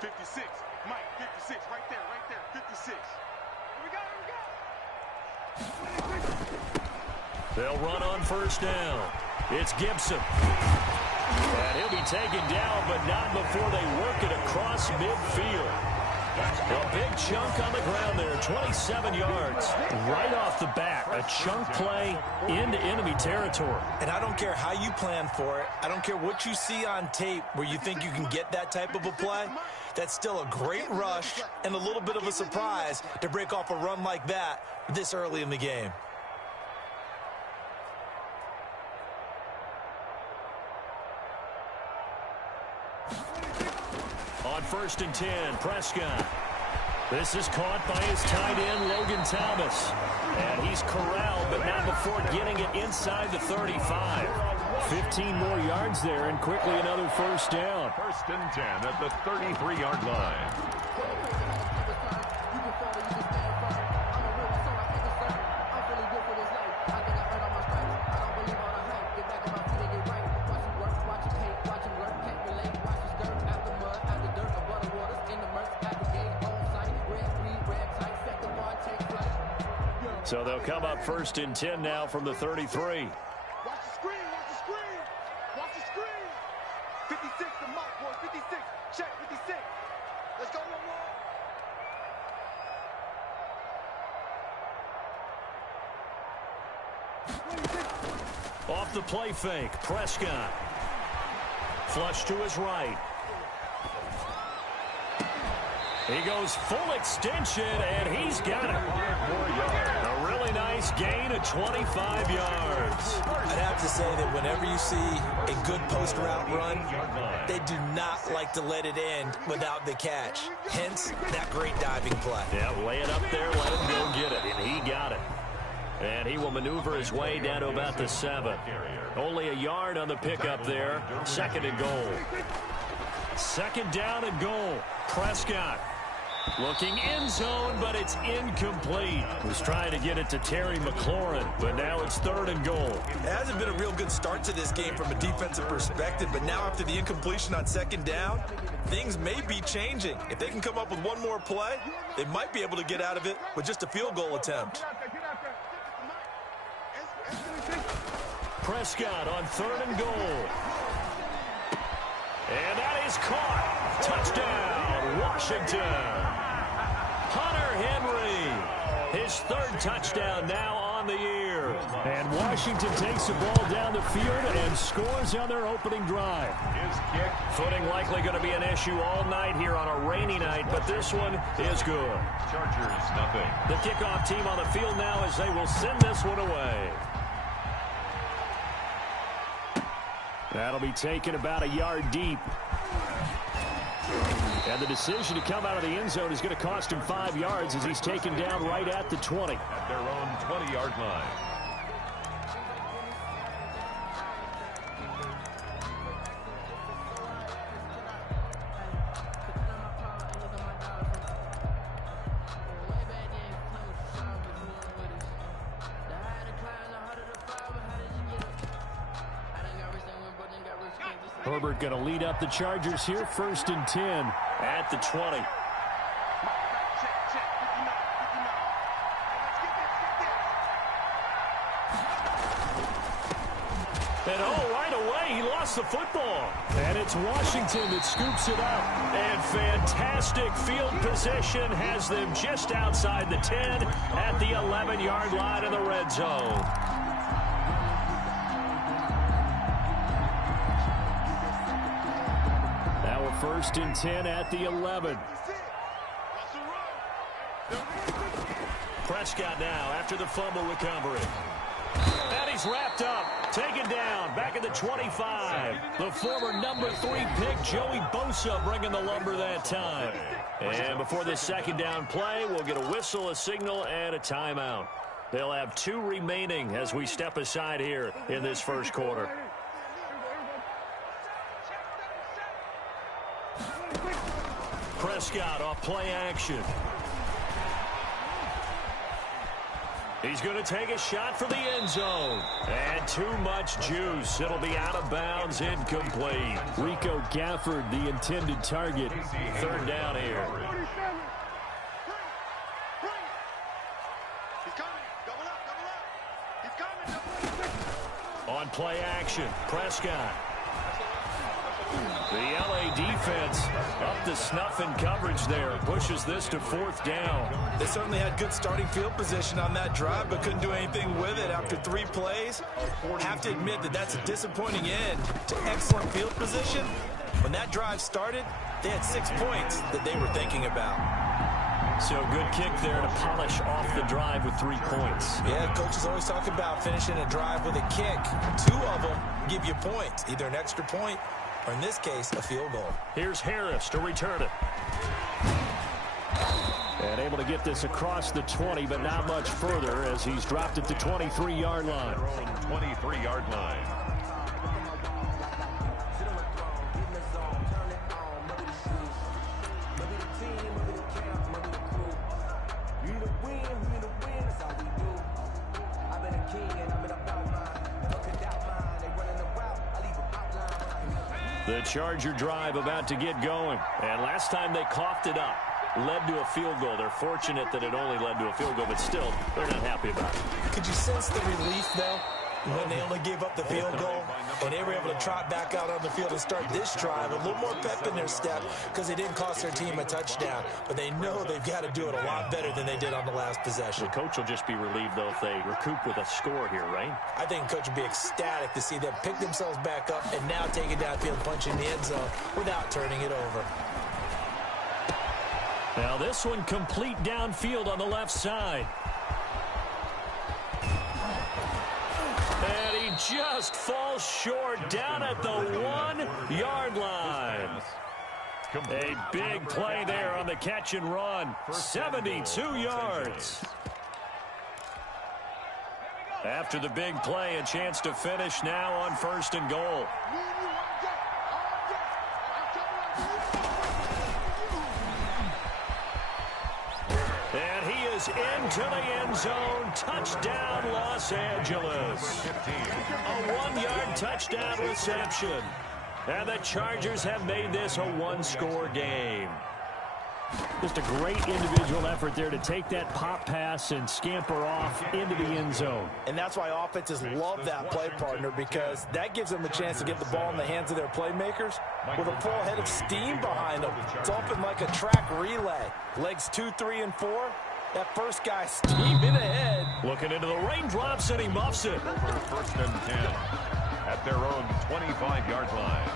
56. Mike, 56. Right there, 56. Here we go, They'll run on first down. It's Gibson. And he'll be taken down, but not before they work it across midfield. A big chunk on the ground there, 27 yards. Right off the bat, a chunk play into enemy territory. And I don't care how you plan for it. I don't care what you see on tape where you think you can get that type of a play. That's still a great rush and a little bit of a surprise to break off a run like that this early in the game. On 1st and 10, Prescott. This is caught by his tight end, Logan Thomas. And he's corralled, but not before getting it inside the 35. 15 more yards there, and quickly another first down. 1st and 10 at the 33-yard line. So they'll come up 1st and 10 now from the 33. Watch the screen, watch the screen. Watch the screen. 56 to Mike, boys, 56. Check, 56. Let's go, Off the play fake, Prescott. Flush to his right. He goes full extension, and he's got it. A really nice gain of 25 yards. I'd have to say that whenever you see a good post route run, they do not like to let it end without the catch. Hence, that great diving play. Yeah, lay it up there, let him go get it, and he got it. And he will maneuver his way down to about the 7. Only a yard on the pickup there. 2nd and goal. 2nd down and goal. Prescott. Looking end zone, but it's incomplete. Was trying to get it to Terry McLaurin, but now it's 3rd and goal. It hasn't been a real good start to this game from a defensive perspective, but now after the incompletion on 2nd down, things may be changing. If they can come up with one more play, they might be able to get out of it with just a field goal attempt. Prescott on 3rd and goal. And that is caught. Touchdown, Washington. Hunter Henry, his 3rd touchdown now on the year. And Washington takes the ball down the field and scores on their opening drive. His kick. Footing likely going to be an issue all night here on a rainy night, but this one is good. Chargers, nothing. The kickoff team on the field now as they will send this one away. That'll be taken about a yard deep. And the decision to come out of the end zone is going to cost him 5 yards as he's taken down right at the 20. At their own 20-yard line. Herbert going to lead up the Chargers here, 1st and 10 at the 20. And right away, he lost the football. And it's Washington that scoops it up. And fantastic field position has them just outside the 10 at the 11-yard line in the red zone. Now we're 1st and 10 at the 11. Prescott now after the fumble recovery. And he's wrapped up, taken down, back at the 25. The former number 3 pick, Joey Bosa, bringing the lumber that time. And before this 2nd down play, we'll get a whistle, a signal, and a timeout. They'll have 2 remaining as we step aside here in this first quarter. Prescott off play action. He's going to take a shot for the end zone. And too much juice. It'll be out of bounds, incomplete. Rico Gafford, the intended target. Third down here. He's coming. Double up, double up. He's coming, double up. On play action, Prescott. The LA defense up to snuff in coverage there. Pushes this to fourth down. They certainly had good starting field position on that drive, but couldn't do anything with it after 3 plays. Have to admit that that's a disappointing end to excellent field position. When that drive started, they had 6 points that they were thinking about. So good kick there to polish off the drive with 3 points. Yeah, coaches always talk about finishing a drive with a kick. 2 of them give you points, either an extra point or in this case, a field goal. Here's Harris to return it. And able to get this across the 20, but not much further as he's dropped it to 23-yard line. 23-yard line. The Charger drive about to get going. And last time they coughed it up, led to a field goal. They're fortunate that it only led to a field goal, but still, they're not happy about it. Could you sense the relief, though, when they only gave up the field goal and they were able to trot back out on the field and start this drive? A little more pep in their step because it didn't cost their team a touchdown. But they know they've got to do it a lot better than they did on the last possession. The coach will just be relieved, though, if they recoup with a score here, right? I think the coach would be ecstatic to see them pick themselves back up and now take it downfield, punch in the end zone without turning it over. Now this one complete downfield on the left side. And he just falls short down at the 1-yard line. A big play there on the catch and run. 72 yards. After the big play, a chance to finish now on 1st and goal. And he is into the end zone. Touchdown, Los Angeles. A 1-yard touchdown reception. And the Chargers have made this a 1-score game. Just a great individual effort there to take that pop pass and scamper off into the end zone. And that's why offenses love that play partner, because that gives them a chance to get the ball in the hands of their playmakers with a full head of steam behind them. It's often like a track relay. Legs 2, 3, and 4. That first guy steaming ahead. Looking into the raindrops, and he muffs it. For 1st and 10 at their own 25-yard line.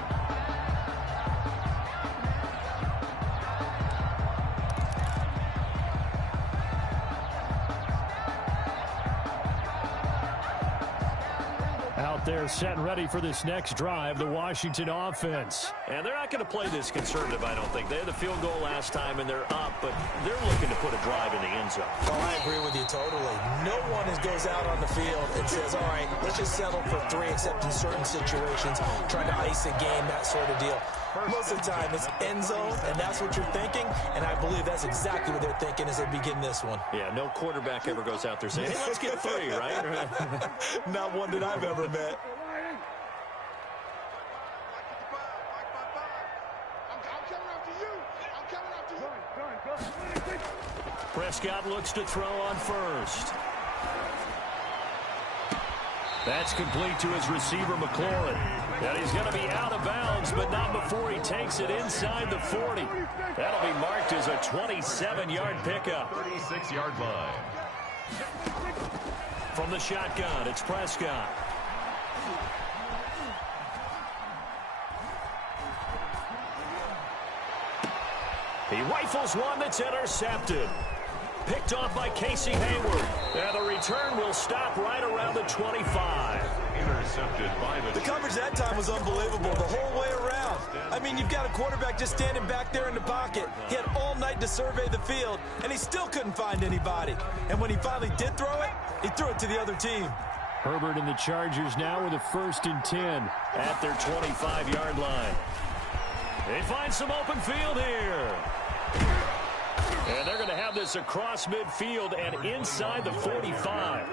Out there set and ready for this next drive, the Washington offense. And they're not going to play this conservative, I don't think. They had the field goal last time, and they're up, but they're looking to put a drive in the end zone. Oh, I agree with you totally. No one goes out on the field and says, all right, let's just settle for 3, except in certain situations, trying to ice a game, that sort of deal. Most of the time, it's end zone, and that's what you're thinking, and I believe that's exactly what they're thinking as they begin this one. Yeah, no quarterback ever goes out there saying, hey, let's get 3, right? Not one that I've ever met. Prescott looks to throw on 1st. That's complete to his receiver, McLaurin. And he's going to be out of bounds, but not before he takes it inside the 40. That'll be marked as a 27-yard pickup. 36-yard line. From the shotgun, it's Prescott. He rifles one that's intercepted. Picked off by Casey Hayward. And the return will stop right around the 25. Intercepted by The coverage that time was unbelievable the whole way around. I mean, you've got a quarterback just standing back there in the pocket. He had all night to survey the field, and he still couldn't find anybody. And when he finally did throw it, he threw it to the other team. Herbert and the Chargers now with a 1st and 10 at their 25-yard line. They find some open field here. And they're going to have this across midfield and inside the 45.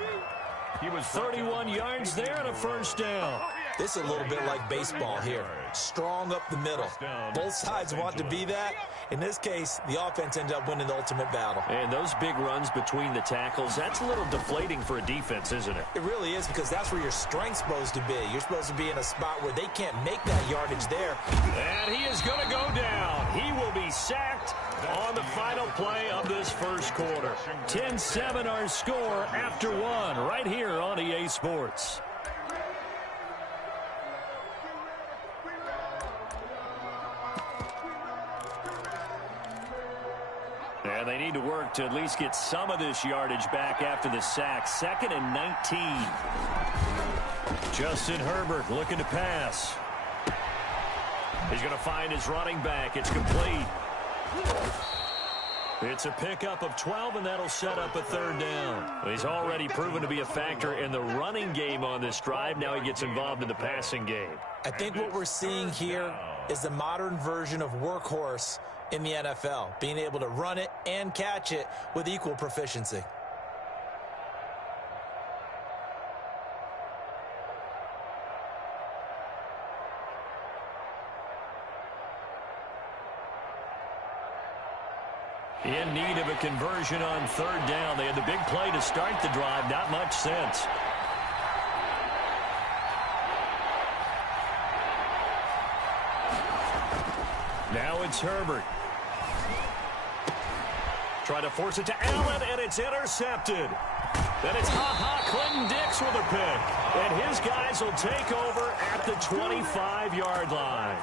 He was 31 yards there and a first down. This is a little bit like baseball here. Strong up the middle. Both sides want to be that. In this case, the offense ended up winning the ultimate battle. And those big runs between the tackles, that's a little deflating for a defense, isn't it? It really is, because that's where your strength's supposed to be. You're supposed to be in a spot where they can't make that yardage there. And he is going to go down. He will be sacked on the final play of this first quarter. 10-7 our score after one right here on EA Sports. And they need to work to at least get some of this yardage back after the sack. 2nd and 19. Justin Herbert looking to pass. He's going to find his running back. It's complete. It's a pickup of 12, and that'll set up a third down. He's already proven to be a factor in the running game on this drive. Now he gets involved in the passing game. I think what we're seeing here is the modern version of workhorse in the NFL, being able to run it and catch it with equal proficiency. In need of a conversion on third down. They had the big play to start the drive. Not much sense. Now it's Herbert. Try to force it to Allen, and it's intercepted. Then it's Clinton-Dix with a pick. And his guys will take over at the 25-yard line.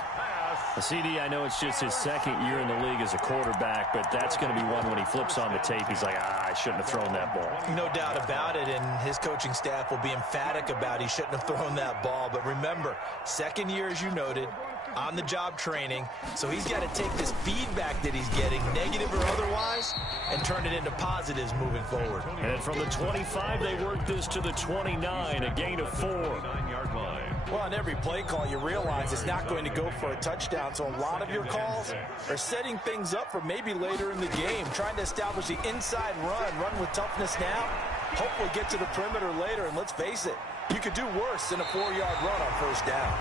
CD, I know it's just his second year in the league as a quarterback, but that's going to be one when he flips on the tape. He's like, I shouldn't have thrown that ball. No doubt about it, and his coaching staff will be emphatic about he shouldn't have thrown that ball. But remember, second year, as you noted, on-the-job training, so he's got to take this feedback that he's getting, negative or otherwise, and turn it into positives moving forward. And from the 25, they work this to the 29, a gain of 4. 9-yard line. Well, on every play call, you realize it's not going to go for a touchdown, so a lot of your calls are setting things up for maybe later in the game, trying to establish the inside run with toughness now, hopefully get to the perimeter later, and let's face it, you could do worse than a 4-yard run on first down.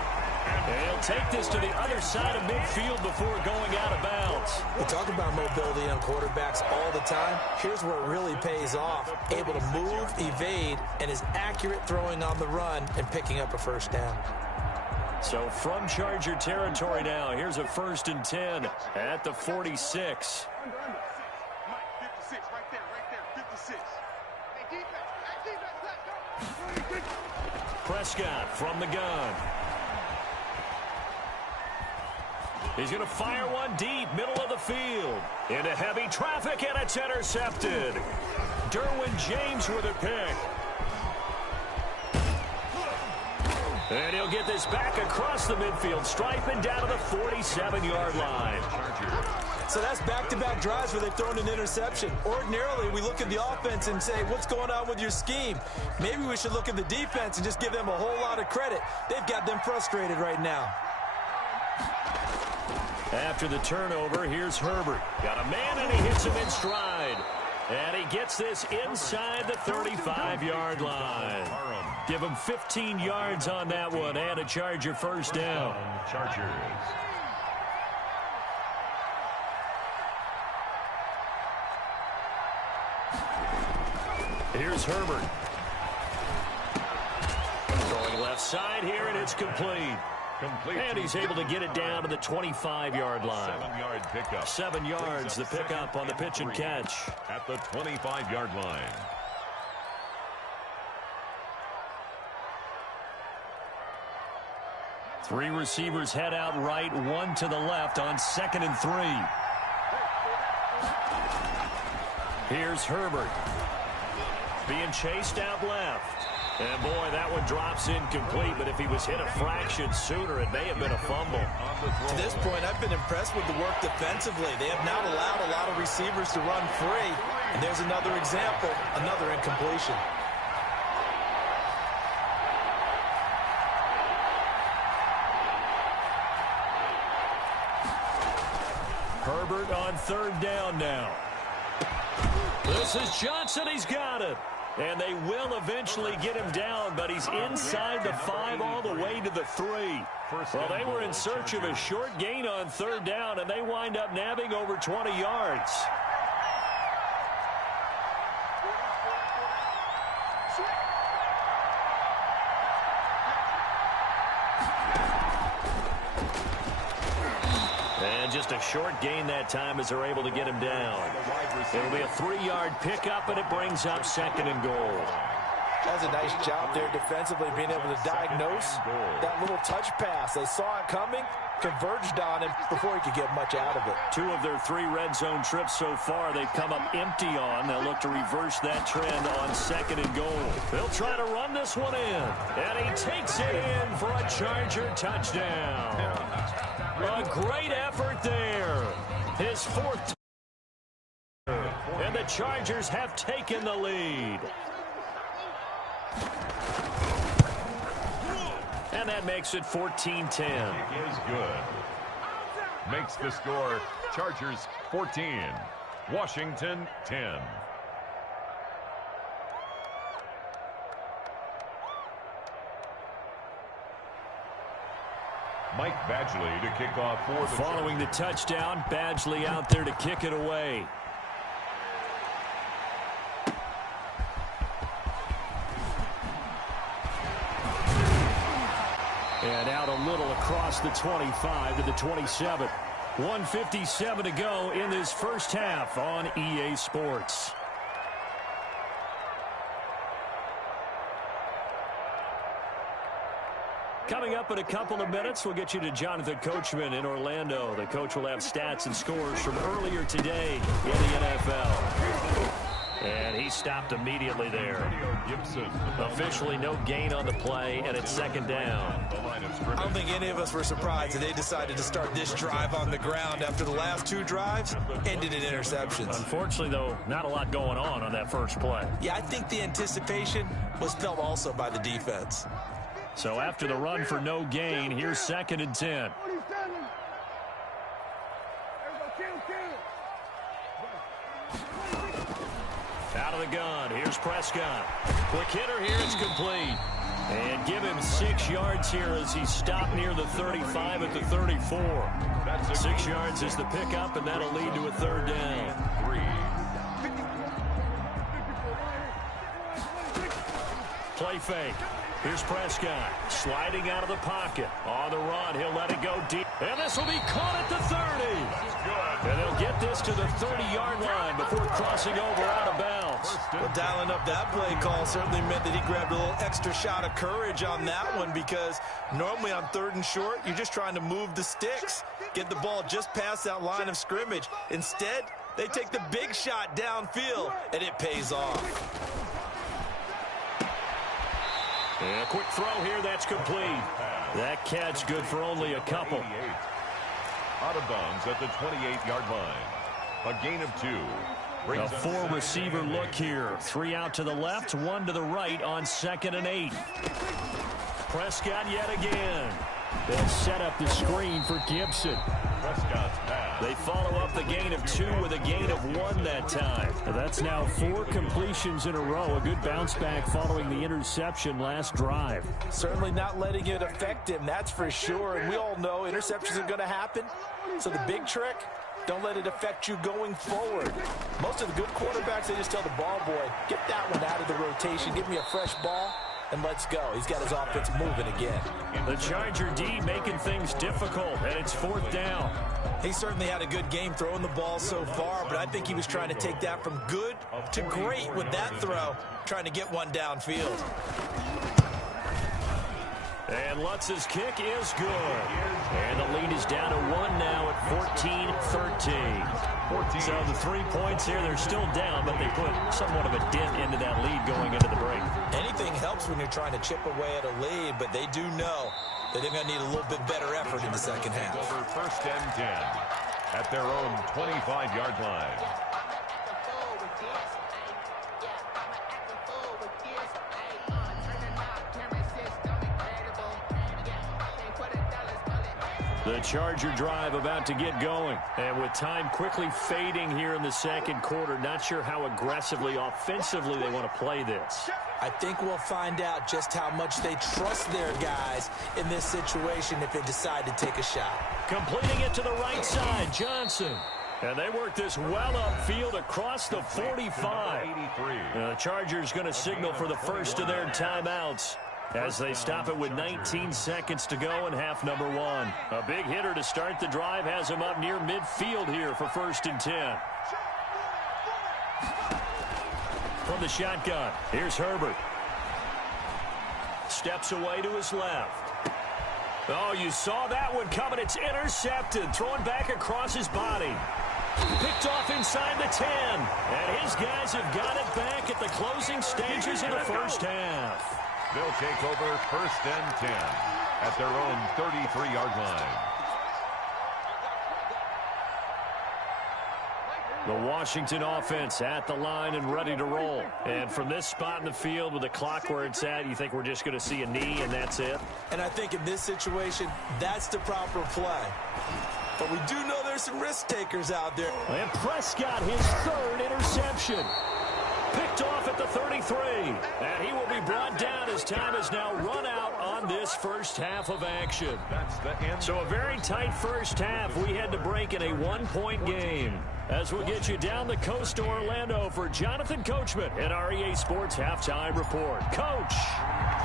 And he'll take this to the other side of midfield before going out of bounds. We talk about mobility on quarterbacks all the time. Here's where it really pays off. Able to move, evade, and is accurate throwing on the run and picking up a first down. So from Charger territory now, here's a 1st and 10 at the 46. Mike, 56, right there, 56. Hey, defense, let's go. Prescott from the gun. He's going to fire one deep, middle of the field. Into heavy traffic, and it's intercepted. Derwin James with a pick. And he'll get this back across the midfield stripe and down to the 47-yard line. So that's back-to-back drives where they've thrown an interception. Ordinarily, we look at the offense and say, what's going on with your scheme? Maybe we should look at the defense and just give them a whole lot of credit. They've got them frustrated right now. After the turnover, here's Herbert. Got a man, and he hits him in stride. And he gets this inside the 35-yard line. Give him 15 yards on that one and a Charger first down. Chargers. Here's Herbert. Going left side here, and it's complete. And he's able to get it down to the 25-yard line. 7-yard pickup. 7 yards, the pickup on the pitch and catch. At the 25-yard line. Three receivers head out right, one to the left on 2nd and 3. Here's Herbert. Being chased out left. And, boy, that one drops incomplete, but if he was hit a fraction sooner, it may have been a fumble. To this point, I've been impressed with the work defensively. They have not allowed a lot of receivers to run free. And there's another example, another incompletion. Herbert on 3rd down now. This is Johnson. He's got it. And they will eventually get him down, but he's inside the 5 all the way to the 3. Well, they were in search of a short gain on 3rd down, and they wind up nabbing over 20 yards. And just a short gain that time as they're able to get him down. It'll be a 3-yard pickup, and it brings up 2nd and goal. That's a nice job there defensively, being able to diagnose that little touch pass. They saw it coming, converged on him before he could get much out of it. 2 of their 3 red zone trips so far they've come up empty on. They'll look to reverse that trend on 2nd and goal. They'll try to run this one in. And he takes it in for a Charger touchdown. A great effort there. His 4th. And the Chargers have taken the lead. And that makes it 14-10. Is good. Makes the score Chargers 14, Washington 10. Mike Badgley to kick off for the Following the touchdown, Badgley out there to kick it away. And out a little across the 25 to the 27. 1:57 to go in this first half on EA Sports. Coming up in a couple of minutes, we'll get you to Jonathan Coachman in Orlando. The coach will have stats and scores from earlier today in the NFL. And he stopped immediately there. Officially no gain on the play, and it's 2nd down. I don't think any of us were surprised that they decided to start this drive on the ground after the last 2 drives ended in interceptions. Unfortunately, though, not a lot going on that first play. Yeah, I think the anticipation was felt also by the defense. So after the run for no gain, here's 2nd and 10. Out of the gun. Here's Prescott. Quick hitter here. It's complete. And give him 6 yards here as he stopped near the 35 at the 34. 6 yards is the pickup, and that'll lead to a 3rd down. Play fake. Here's Prescott sliding out of the pocket. On the run, he'll let it go deep. And this will be caught at the 30. And they'll get this to the 30-yard line before crossing over out of bounds. Well, dialing up that play call certainly meant that he grabbed a little extra shot of courage on that one, because normally on 3rd and short, you're just trying to move the sticks, get the ball just past that line of scrimmage. Instead, they take the big shot downfield, and it pays off. And a quick throw here, that's complete. That catch good for only a couple. Out of bounds at the 28-yard line. A gain of 2. A 4-receiver look here. 3 out to the left, 1 to the right on 2nd and 8. Prescott yet again. They'll set up the screen for Gibson. Prescott's pass. They follow up the gain of 2 with a gain of 1 that time. That's now 4 completions in a row. A good bounce back following the interception last drive. Certainly not letting it affect him, that's for sure. And we all know interceptions are going to happen. So the big trick, don't let it affect you going forward. Most of the good quarterbacks, they just tell the ball boy, get that one out of the rotation, give me a fresh ball, and let's go. He's got his offense moving again. The Charger D making things difficult, and it's 4th down. He certainly had a good game throwing the ball so far, but I think he was trying to take that from good to great with that throw, trying to get one downfield. And Lutz's kick is good. And the lead is down to 1 now at 14-13. So the 3 points here, they're still down, but they put somewhat of a dent into that lead going into the break. Anything helps when you're trying to chip away at a lead, but they do know that they're going to need a little bit better effort in the second half. Over 1st and 10 at their own 25-yard line. The The Charger drive about to get going. And with time quickly fading here in the second quarter, not sure how aggressively, offensively they want to play this. I think we'll find out just how much they trust their guys in this situation if they decide to take a shot. Completing it to the right side, Johnson. And they work this well upfield across the 45. The Chargers going to signal for the first of their timeouts as they stop it with 19 seconds to go in half number one. A big hitter to start the drive has him up near midfield here for 1st and 10. From the shotgun, here's Herbert. Steps away to his left. Oh, you saw that one coming. It's intercepted. Thrown back across his body. Picked off inside the 10. And his guys have got it back at the closing stages of the first half. They'll take over 1st and 10 at their own 33-yard line. The Washington offense at the line and ready to roll. And from this spot in the field with the clock where it's at, you think we're just going to see a knee and that's it? And I think in this situation, that's the proper play. But we do know there's some risk takers out there. And Prescott, his 3rd interception. Picked off at the 33. And he will be brought down as time has now run out on this first half of action. So a very tight first half. We had to break in a 1-point game. As we'll get you down the coast to Orlando for Jonathan Coachman at our EA Sports Halftime Report. Coach,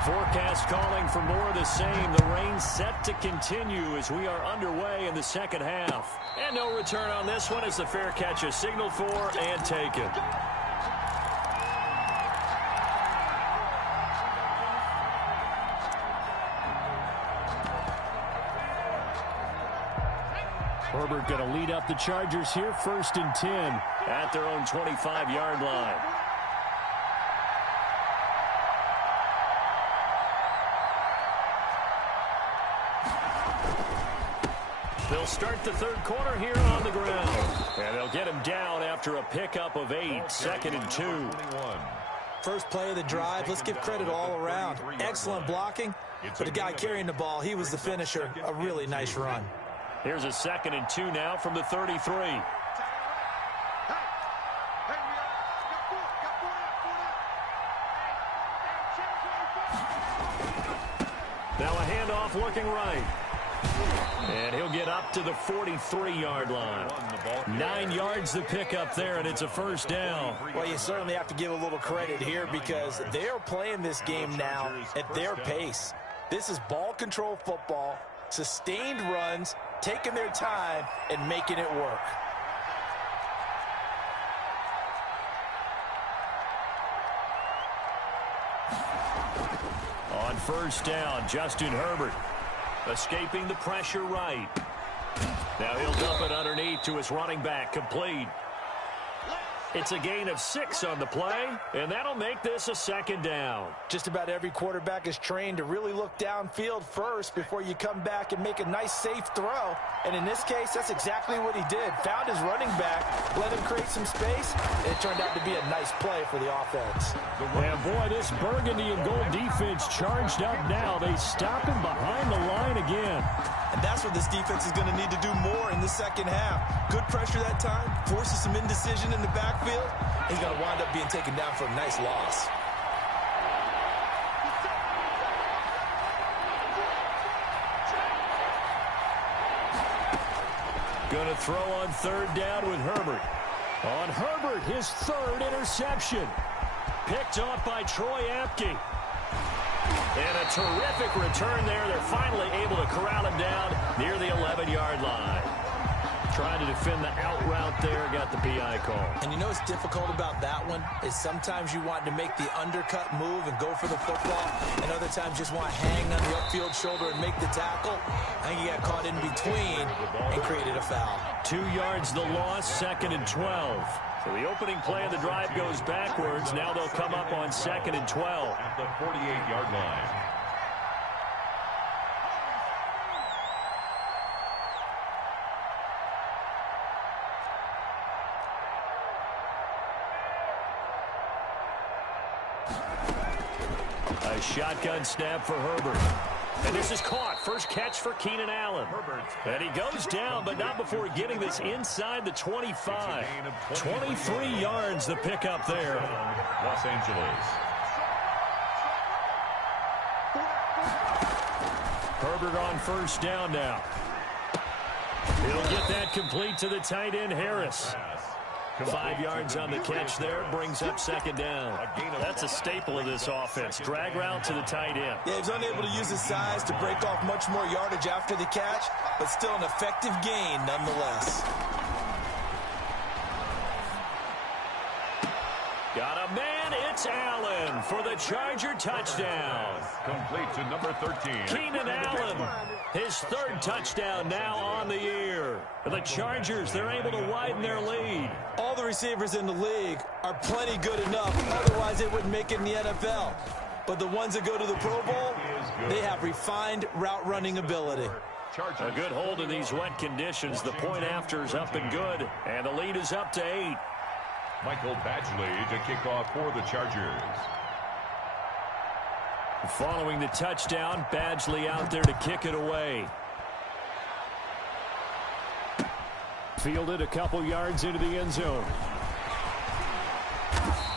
forecast calling for more of the same. The rain set to continue as we are underway in the second half. And no return on this one as the fair catch is signaled for and taken. Herbert going to lead up the Chargers here, 1st and 10 at their own 25-yard line. They'll start the third quarter here on the ground. And they'll get him down after a pickup of 8, 2nd and 2. First play of the drive, let's give credit all around. Excellent blocking, but the guy carrying the ball, he was the finisher. A really nice run. Here's a 2nd and 2 now from the 33. Now a handoff looking right. And he'll get up to the 43-yard line. 9 yards to pick up there, and it's a 1st down. Well, you certainly have to give a little credit here because they're playing this game now at their pace. This is ball control football, sustained runs, taking their time and making it work. On 1st down, Justin Herbert escaping the pressure right. Now he'll dump it underneath to his running back, complete. It's a gain of 6 on the play, and that'll make this a 2nd down. Just about every quarterback is trained to really look downfield first before you come back and make a nice, safe throw. And in this case, that's exactly what he did. Found his running back, let him create some space, and it turned out to be a nice play for the offense. And boy, this burgundy and gold defense charged up now. They stop him behind the line again. And that's what this defense is going to need to do more in the second half. Good pressure that time, forces some indecision in the backfield. He's going to wind up being taken down for a nice loss. Going to throw on 3rd down with Herbert. On Herbert, his 3rd interception. Picked off by Troy Apke. And a terrific return there. They're finally able to corral him down near the 11-yard line. Trying to defend the out route there, got the PI call. And you know what's difficult about that one is sometimes you want to make the undercut move and go for the football, and other times just want to hang on the upfield shoulder and make the tackle. I think he got caught in between and created a foul. 2 yards the loss, 2nd and 12. So the opening play of the drive goes backwards. Now they'll come up on 2nd and 12. At the 48-yard line. A shotgun snap for Herbert. And this is caught. First catch for Keenan Allen. And he goes down, but not before getting this inside the 25. 23 yards the pickup there. Los Angeles. Herbert on first down now. He'll get that complete to the tight end, Harris. 5 yards on the catch there, brings up second down. That's a staple of this offense. Drag route to the tight end. Yeah, he's unable to use his size to break off much more yardage after the catch, but still an effective gain nonetheless. Got a man, it's Allen for the Charger touchdown. Complete to number 13. Keenan Allen, his third touchdown now on the year. The Chargers, they're able to widen their lead. All the receivers in the league are plenty good enough, otherwise they wouldn't make it in the NFL. But the ones that go to the Pro Bowl, they have refined route running ability. A good hold in these wet conditions. The point after is up and good, and the lead is up to 8. Michael Badgley to kick off for the Chargers. Following the touchdown, Badgley out there to kick it away. Fielded a couple yards into the end zone.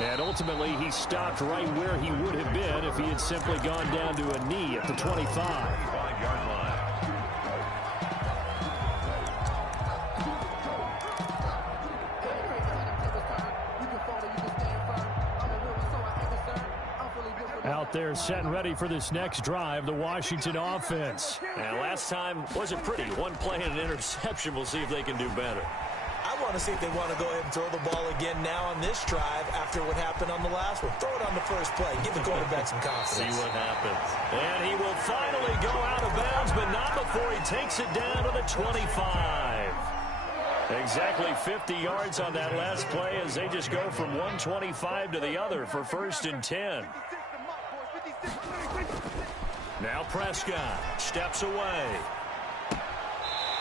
And ultimately, he stopped right where he would have been if he had simply gone down to a knee at the 25. 5-yard line. Out there set and ready for this next drive, the Washington offense. And last time wasn't pretty. One play and an interception. We'll see if they can do better. I want to see if they want to go ahead and throw the ball again now on this drive after what happened on the last one. Throw it on the first play. Give the quarterback some confidence. See what happens. And he will finally go out of bounds, but not before he takes it down to the 25. Exactly 50 yards on that last play as they just go from 125 to the other for first and 10. Now Prescott steps away.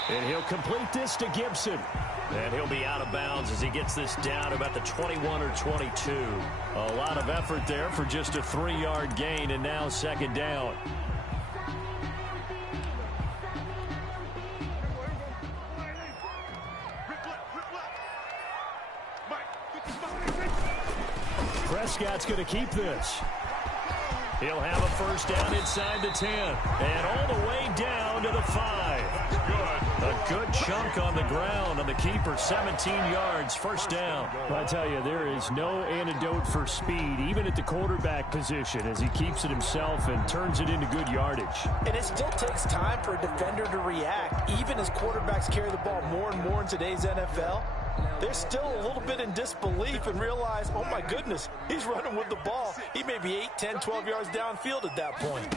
And he'll complete this to Gibson. And he'll be out of bounds as he gets this down about the 21 or 22. A lot of effort there for just a 3-yard gain, and now second down. Prescott's going to keep this. He'll have a first down inside the 10. And all the way down to the 5. A good chunk on the ground on the keeper. 17 yards, first down. Well, I tell you, there is no antidote for speed, even at the quarterback position, as he keeps it himself and turns it into good yardage. And it still takes time for a defender to react. Even as quarterbacks carry the ball more and more in today's NFL, they're still a little bit in disbelief and realize, oh my goodness, he's running with the ball. He may be 8, 10, 12 yards downfield at that point.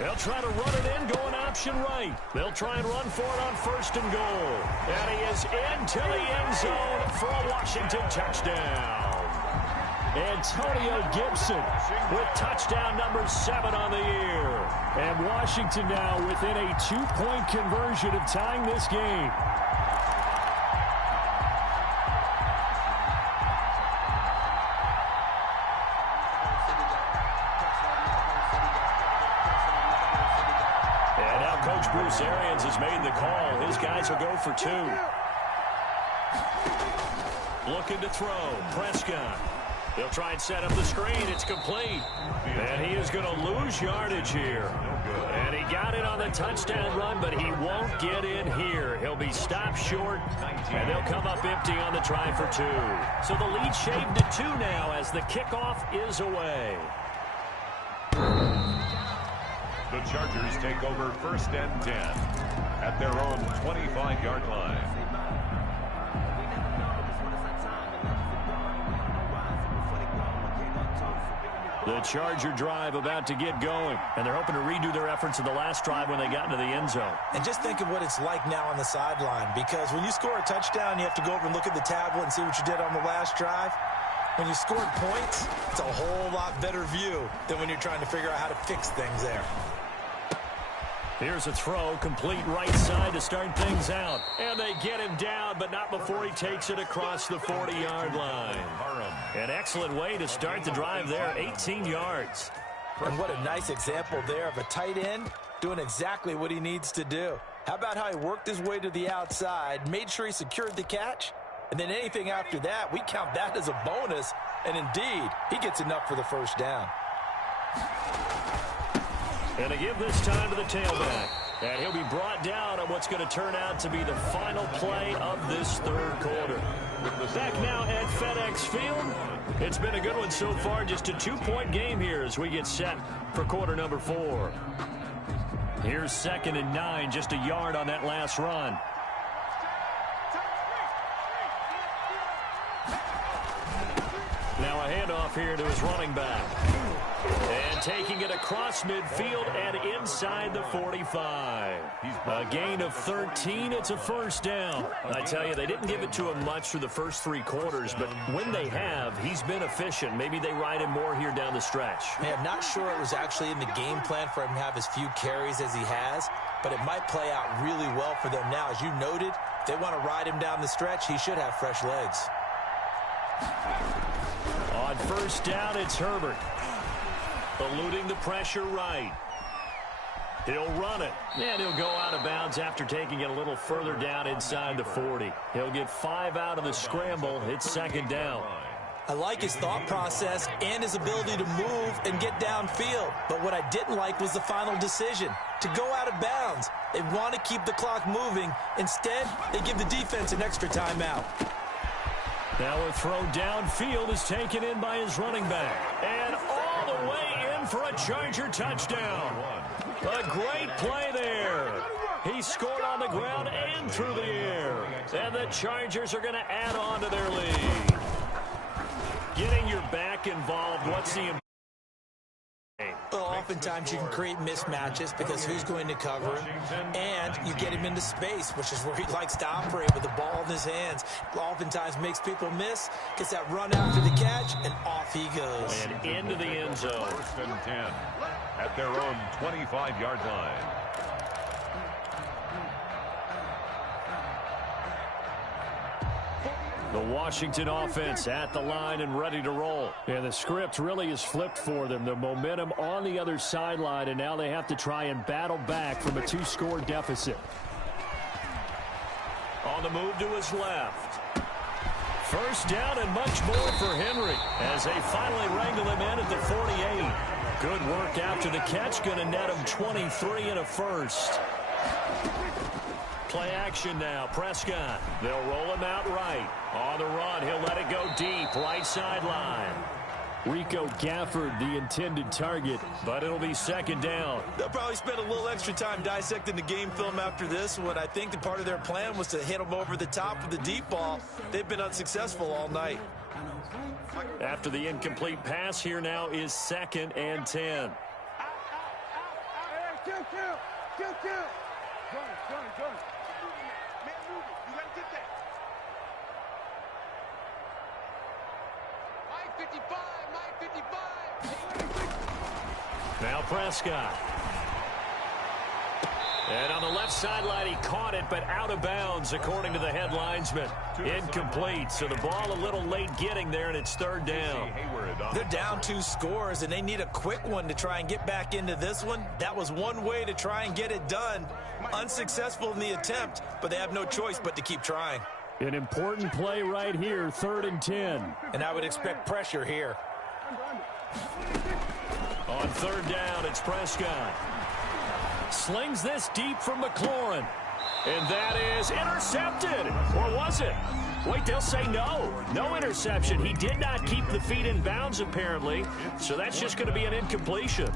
They'll try to run it in, going option right. They'll try and run for it on first and goal. And he is into the end zone for a Washington touchdown. Antonio Gibson with touchdown number 7 on the year. And Washington now within a 2-point conversion of tying this game. Bruce Arians has made the call. His guys will go for 2. Looking to throw. Prescott. They'll try and set up the screen. It's complete. And he is going to lose yardage here. And he got it on the touchdown run, but he won't get in here. He'll be stopped short, and they'll come up empty on the try for 2. So the lead shaved to 2 now as the kickoff is away. The Chargers take over first and 10 at their own 25-yard line. The Charger drive about to get going, and they're hoping to redo their efforts of the last drive when they got into the end zone. And just think of what it's like now on the sideline, because when you score a touchdown, you have to go over and look at the tablet and see what you did on the last drive. When you scored points, it's a whole lot better view than when you're trying to figure out how to fix things there. Here's a throw, complete right side to start things out. And they get him down, but not before he takes it across the 40-yard line. An excellent way to start the drive there, 18 yards. And what a nice example there of a tight end doing exactly what he needs to do. How about how he worked his way to the outside, made sure he secured the catch, and then anything after that, we count that as a bonus. And indeed, he gets enough for the first down. And to give this time to the tailback. And he'll be brought down on what's going to turn out to be the final play of this third quarter. Back now at FedEx Field. It's been a good one so far. Just a 2-point game here as we get set for quarter number 4. Here's 2nd and 9, just a yard on that last run. Now a handoff here to his running back. And taking it across midfield and inside the 45. A gain of 13. It's a first down. I tell you, they didn't give it to him much through the first 3 quarters, but when they have, he's been efficient. Maybe they ride him more here down the stretch. Man, I'm not sure it was actually in the game plan for him to have as few carries as he has, but it might play out really well for them now. As you noted, if they want to ride him down the stretch, he should have fresh legs. On first down, it's Herbert. Eluding the pressure right. He'll run it. And he'll go out of bounds after taking it a little further down inside the 40. He'll get 5 out of the scramble. It's 2nd down. I like his thought process and his ability to move and get downfield. But what I didn't like was the final decision, to go out of bounds. They want to keep the clock moving. Instead, they give the defense an extra timeout. Now a throw downfield is taken in by his running back. And all the way in for a Charger touchdown. A great play there. He scored on the ground and through the air. And the Chargers are going to add on to their lead. Getting your back involved, what's the important? Well, oftentimes you can create mismatches because who's going to cover him, and you get him into space, which is where he likes to operate with the ball in his hands. Oftentimes makes people miss, gets that run after the catch, and off he goes. And into the end zone. 1st and 10 at their own 25-yard line. The Washington offense at the line and ready to roll. And the script really is flipped for them. The momentum on the other sideline, and now they have to try and battle back from a 2-score deficit. On the move to his left. First down and much more for Henry as they finally wrangle him in at the 48. Good work after the catch. Going to net him 23 and a first. Play action now. Prescott. They'll roll him out right. On the run, he'll let it go deep. Right sideline. Rico Gafford, the intended target. But it'll be 2nd down. They'll probably spend a little extra time dissecting the game film after this one. I think the part of their plan was to hit them over the top with the deep ball. They've been unsuccessful all night. After the incomplete pass, here now is 2nd and 10. Now Prescott. And on the left sideline, he caught it, but out of bounds, according to the head linesman. Incomplete, so the ball a little late getting there, and it's 3rd down. They're down 2 scores, and they need a quick one to try and get back into this one. That was one way to try and get it done. Unsuccessful in the attempt, but they have no choice but to keep trying. An important play right here, 3rd and 10. And I would expect pressure here. On 3rd down, it's Prescott. Slings this deep from McLaurin. And that is intercepted. Or was it? Wait, they'll say no. No interception. He did not keep the feet in bounds, apparently. So that's just going to be an incompletion.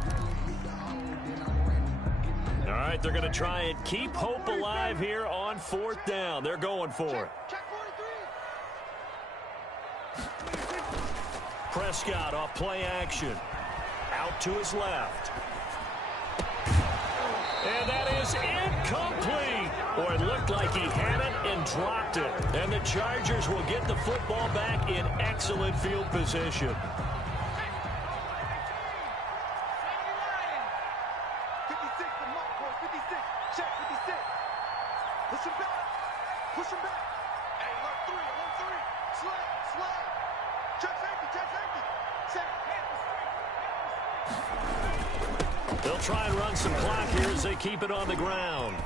All right, they're going to try and keep hope alive here on 4th down. They're going for it. Prescott off play action. Out to his left. And that is incomplete. Boy, it looked like he had it and dropped it. And the Chargers will get the football back in excellent field position. 56, the mark, boys. 56. Check, 56. Push him back. Push him back. Hey, alert 3, alert 3. Slide. Check safety, check safety. Check. They'll try and run some clock here as they keep it on the ground.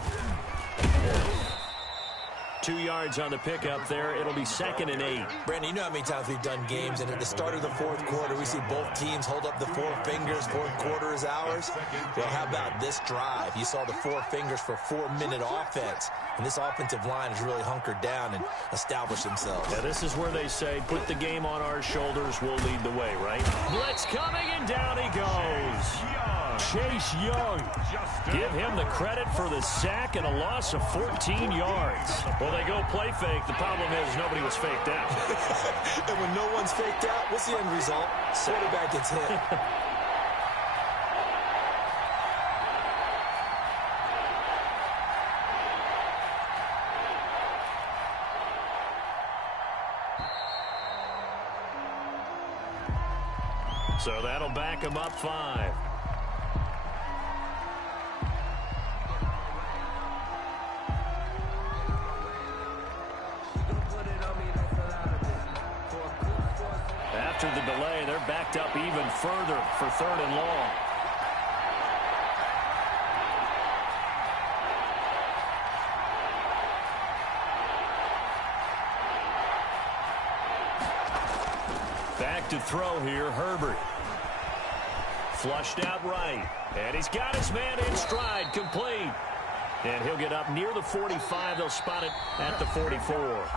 2 yards on the pickup there. It'll be 2nd and 8. Brandon, you know how many times we've done games, and at the start of the fourth quarter, we see both teams hold up the 4 fingers. Fourth quarter is ours. Well, how about this drive? You saw the 4 fingers for 4-minute offense, and this offensive line has really hunkered down and established themselves. Yeah, this is where they say, put the game on our shoulders, we'll lead the way, right? Blitz coming, and down he goes. Chase Young. Give him the credit for the sack and a loss of 14 yards. Well, they go play fake. The problem is nobody was faked out. And when no one's faked out, what's the end result? Quarterback gets hit. So that'll back him up 5. After the delay, they're backed up even further for 3rd and long. Back to throw here, Herbert. Flushed out right. And he's got his man in stride, complete. And he'll get up near the 45. They'll spot it at the 44.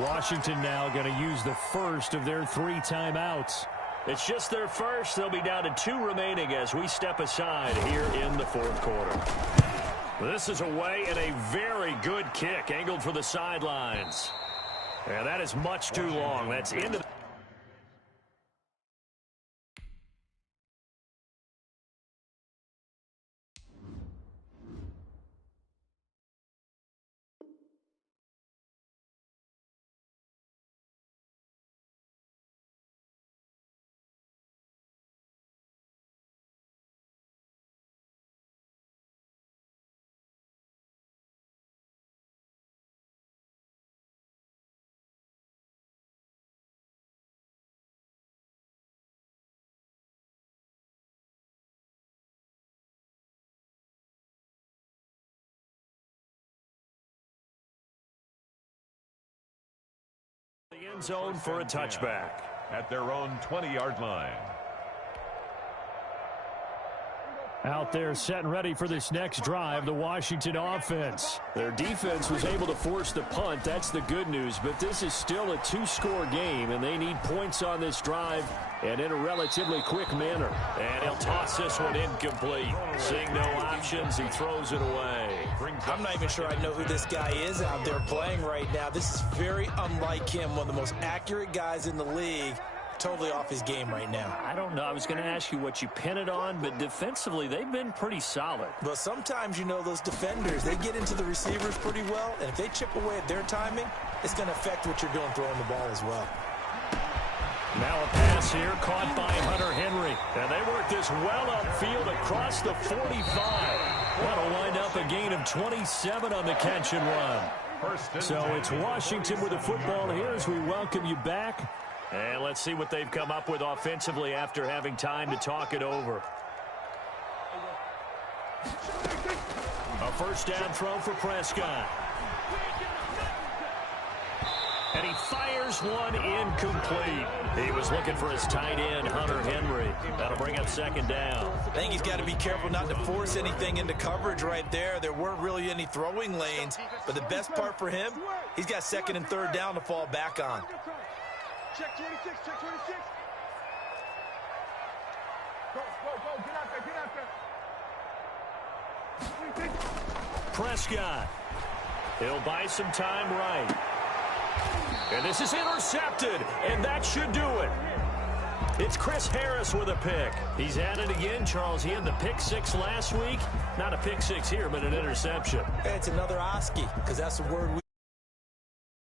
Washington now going to use the first of their 3 timeouts. It's just their first. They'll be down to 2 remaining as we step aside here in the fourth quarter. This is away and a very good kick angled for the sidelines. And that is much too long. That's into the end zone for a touchback. At their own 20-yard line. Out there set and ready for this next drive, the Washington offense. Their defense was able to force the punt. That's the good news. But this is still a 2-score game, and they need points on this drive and in a relatively quick manner. And he'll toss this one incomplete. Seeing no options, he throws it away. I'm not even sure I know who this guy is out there playing right now. This is very unlike him, one of the most accurate guys in the league. Totally off his game right now. I don't know. I was going to ask you what you pin it on, but defensively, they've been pretty solid. Well, sometimes, you know, those defenders, they get into the receivers pretty well, and if they chip away at their timing, it's going to affect what you're doing throwing the ball as well. Now a pass here caught by Hunter Henry. And they work this well upfield across the 45. That'll wind up a gain of 27 on the catch and run. So it's Washington with the football here as we welcome you back. And let's see what they've come up with offensively after having time to talk it over. A first down throw for Prescott. And he fires one incomplete. He was looking for his tight end, Hunter Henry. That'll bring up 2nd down. I think he's got to be careful not to force anything into coverage right there. There weren't really any throwing lanes. But the best part for him, he's got 2nd and 3rd down to fall back on. Check 26, check 26. Go, get out there. Prescott. He'll buy some time right. And this is intercepted, and that should do it. It's Chris Harris with a pick. He's at it again, Charles. He had the pick 6 last week. Not a pick 6 here, but an interception. It's another Oski, because that's the word we